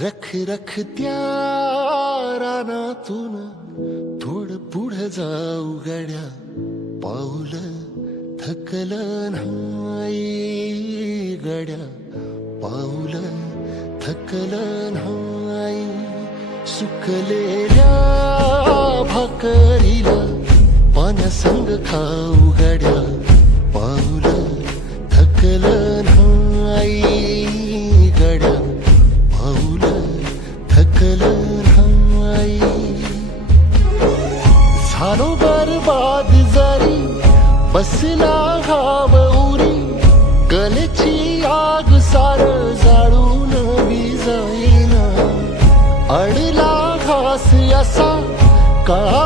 रख रख त्या रानातून थोड पुढे जाऊ गड्या, पाऊल थकलं नाही गड्या, पाऊल थकलं नाही. सुकलेल्या भाकरीला पाण्यासंग खाऊ गड्या, पाऊल थकलं नाही गड्या, पाऊल थकलं नाही. झालो बरबाद जरी बसला घाव उरी, कलेची आग सार जाळून विजाईना. अडला घास असा काळा